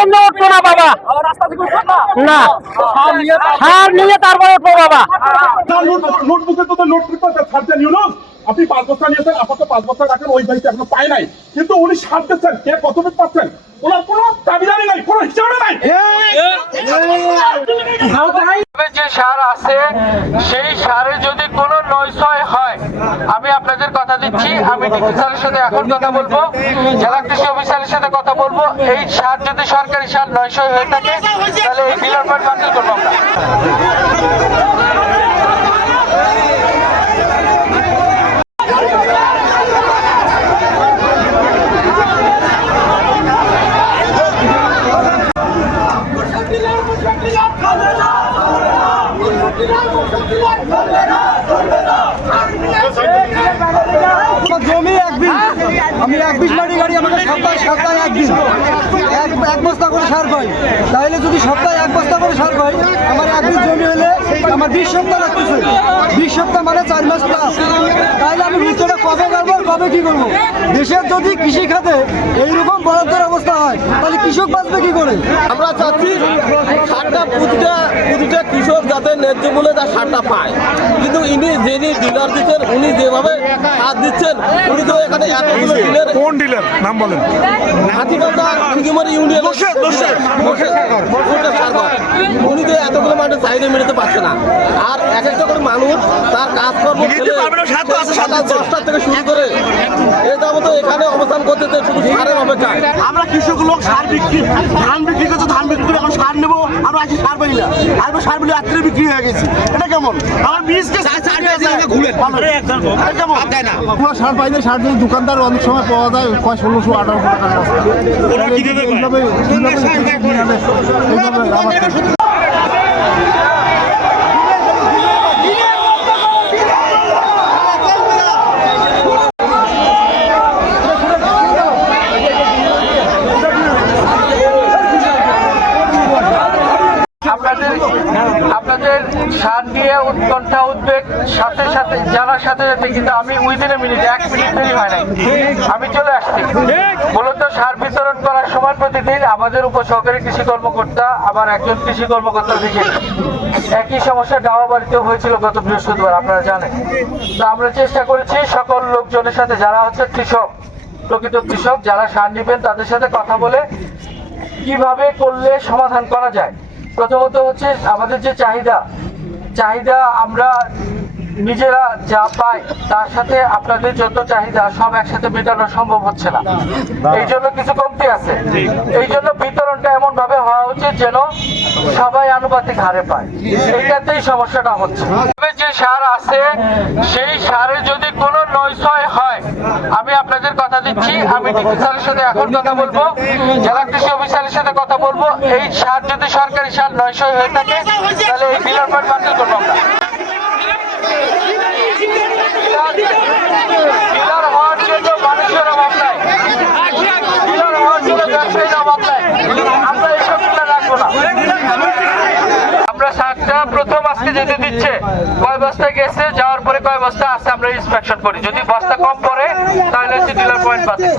জন্য উঠবো না বাবা, না সার নিয়ে তারপরে উঠবো বাবা। নোটবুকে তো নোট করতে ছাড়ছেন ইউনুস, আপনি 5 বছর নিয়েছেন, আপাতত 5 বছর রাখেন, ওই ভাইটা এখনো পায় নাই, কিন্তু উনি সার দিচ্ছেন, কে কতটুকু পাচ্ছেন ওনার কোনো দাবিদারি নাই, কোনো হিসাবে নাই। যে সার আছে সেই সারে যদি কোনো নয়ছয় হয়, আমি আপনাদের কথা দিচ্ছি, আমি ডিফেন্সারের সাথে এখন কথা বলবো, জেলা কৃষি অফিসারের সাথে কথা বলবো, এই সার যদি সরকারি সার নয়ছয় হয়ে থাকে তাহলে এই ডিলার পয়েন্ট বাতিল করবো আমরা। জমি আমি 1 লাখ গাড়ি আমাকে সপ্তাহে 1 দিন এক বস্তা করে সার পাই, তাহলে যদি সপ্তাহে 1 বস্তা করে সার পাই, আমার 1 দিন জমি হলে আমার 20 সপ্তাহ লাগতেছে, 20 সপ্তাহ মানে 4 মাস প্লাস। তাহলে আমি ভিতরে কবে করবো, কবে কি করবো? দেশের যদি কৃষি খাতে এইরকম বরাদ্দের অবস্থা হয় তাহলে কৃষক বাঁচবে কি করে? আমরা চাচ্ছি সারটা প্রতিটা কৃষক যাতে ন্যায্য মূল্যে তার সারটা পায়, কিন্তু যিনি ডিলার দিচ্ছেন উনি যেভাবে সার দিচ্ছেন, উনি তো এখানে এতগুলো ডিলার, কোন ডিলার নাম বলেন? হাতিবান্ধা খিঙ্গিমারি ইউনিয়ন উনি তো এতগুলো মানুষ চাহিদা মেটাতে পারছে না। আর এক একটা করে মানুষ তার কাজকর্ম 10টা থেকে শুরু করে এই যাবত এখানে অবস্থান করতেছে শুধু সারের অপেক্ষায়। আমরা কৃষক লোক সার বিক্রি, ধান বিক্রি করতে, ধান বিক্রি করে এখন সার নেবো, আমরা আজকে সার পাই না, আর সার বলে রাত্রে বিক্রি হয়ে গেছি। এটা কেমন? আমার 20 কে সার পাই না, সার যদি দোকানদার অনেক সময় পাওয়া যায় 1600 1800 টাকা। আপনাদের সার নিয়ে উৎকণ্ঠা উদ্বেগ সাথে সাথে জানার সাথে সাথে কিন্তু আমি উইদিন এ মিনিট 1 মিনিট দেরি হয় নাই, আমি চলে আসছি। মূলত সার বিতরণ করার সময় প্রতিদিন আমাদের উপসহকারী কৃষি কর্মকর্তা, আবার একজন কৃষি কর্মকর্তার ভিজিট, একই সমস্যা ডাওয়া বাড়িতেও হয়েছিল গত বৃহস্পতিবার, আপনারা জানেন। তো আমরা চেষ্টা করেছি সকল লোকজনের সাথে, যারা হচ্ছে কৃষক, প্রকৃত কৃষক যারা সার নেবেন, তাদের সাথে কথা বলে কিভাবে করলে সমাধান করা যায়। প্রথমত হচ্ছে আমাদের যে চাহিদা আমরা নিজেরা যা পাই তার সাথে আপনাদের যত চাহিদা সব একসাথে মেটানো সম্ভব হচ্ছে না, এই জন্য কিছু কমতি আছে। এই জন্য বিতরণটা এমন ভাবে হওয়া উচিত যেন সবাই আনুপাতিক হারে পায়, এইটাতেই সমস্যাটা হচ্ছে। যে সার আছে সেই সারে যদি কোনো নয়ছয় হয়, আমি আপনাদের কথা দিচ্ছি, আমি ডিফেন্সারের সাথে এখন কথা বলবো, জেলা কৃষি অফিসারের সাথে কথা বলবো, এই সার যদি সরকারি সার নয়ছয় হয়ে থাকে তাহলে এই ডিলার পয়েন্ট বাতিল করবো আমরা। ডিলার হওয়ার জন্য মানুষের অভাব নাই, ডিলার হওয়ার জন্য ব্যবসায়ীর অভাব নাই, আমরা এইসব ডিলার রাখবো না। আমরা সারটা প্রথম আজকে যেতে দিচ্ছে, কয় বস্তা গেছে, যাওয়ার পরে কয় বস্তা আছে আমরা ইন্সপেকশন করি, যদি বস্তা কম পড়ে তাহলে হচ্ছে ডিলার পয়েন্ট বাতিল।